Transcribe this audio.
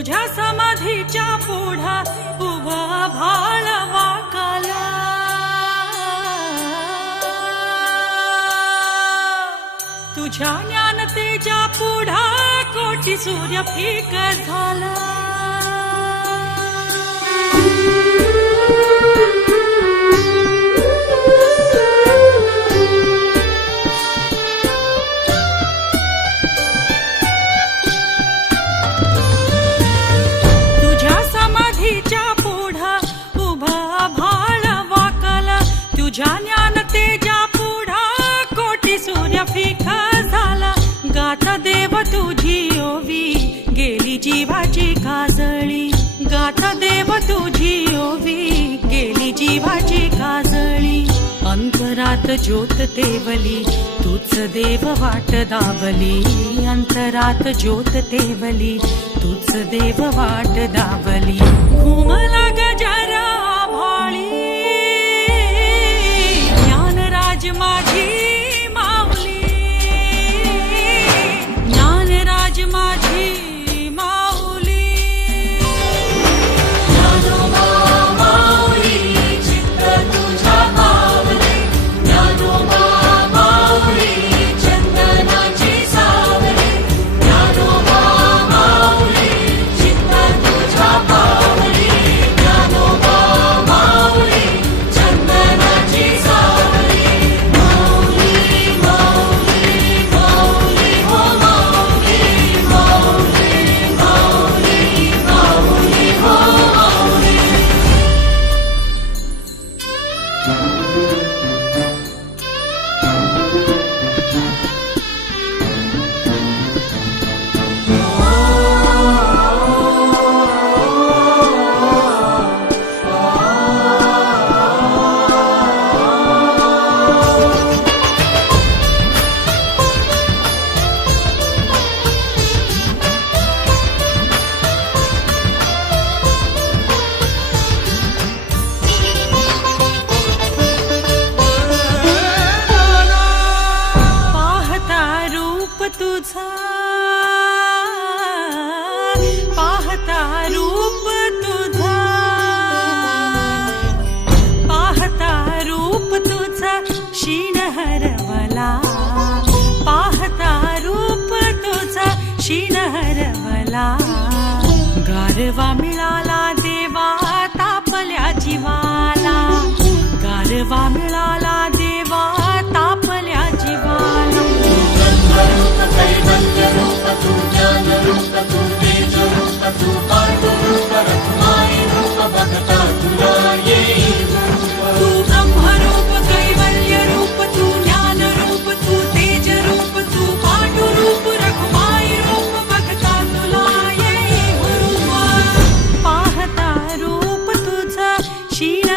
तुझ्या समाधीच्या पुढा उभा भाळ वाकाला, तुझ्या ज्ञानतेच्या पुढा कोटी सूर्य फिक झाला. तुझ्या ज्ञानतेच्या पुढा कोटी सूर्य फिका झाला. गाथा देव तुझी ओवी गेली जीवाची काजळी, गाथा देव तुझी ओवी गेली जीवाची काजळी. अंतरात ज्योत तेवली तूच देव वाट दावली, अंतरात ज्योत तेवली तूच देव वाट दावली. घुमला गजरा भाळी माझी माऊली, ज्ञानराज माझी माऊली. ज्ञानोबा माऊली चित्त तुझ्या पावले, ज्ञानोबा माऊली चंदनाची सावले, ज्ञानोबा माऊली चित्त तुझ्या पावले, ज्ञानोबा माऊली चंदनाची सावले. तुझा पाहता रूप तुझा, पाहता रूप तुझा शीण हरवला, पाहता रूप तुझा शीण हरवला. गारवा मिळाला देवा तापल्या जीवाला, गारवा मिळाला देवा तापल्या जीवाला. कैवल्य रूप तू, ज्ञान रूप तू, तेज रूप तू, पांडु रूप रखमाई रूप बघता तुला येईल. तू ब्रह्म रूप कैवल्य रूप तू, ज्ञान रूप तू, तेज रूप तू, पांडु रूप रखमाई रूप बघता तुला येईल रूप. पाहता रूप तुझं शीण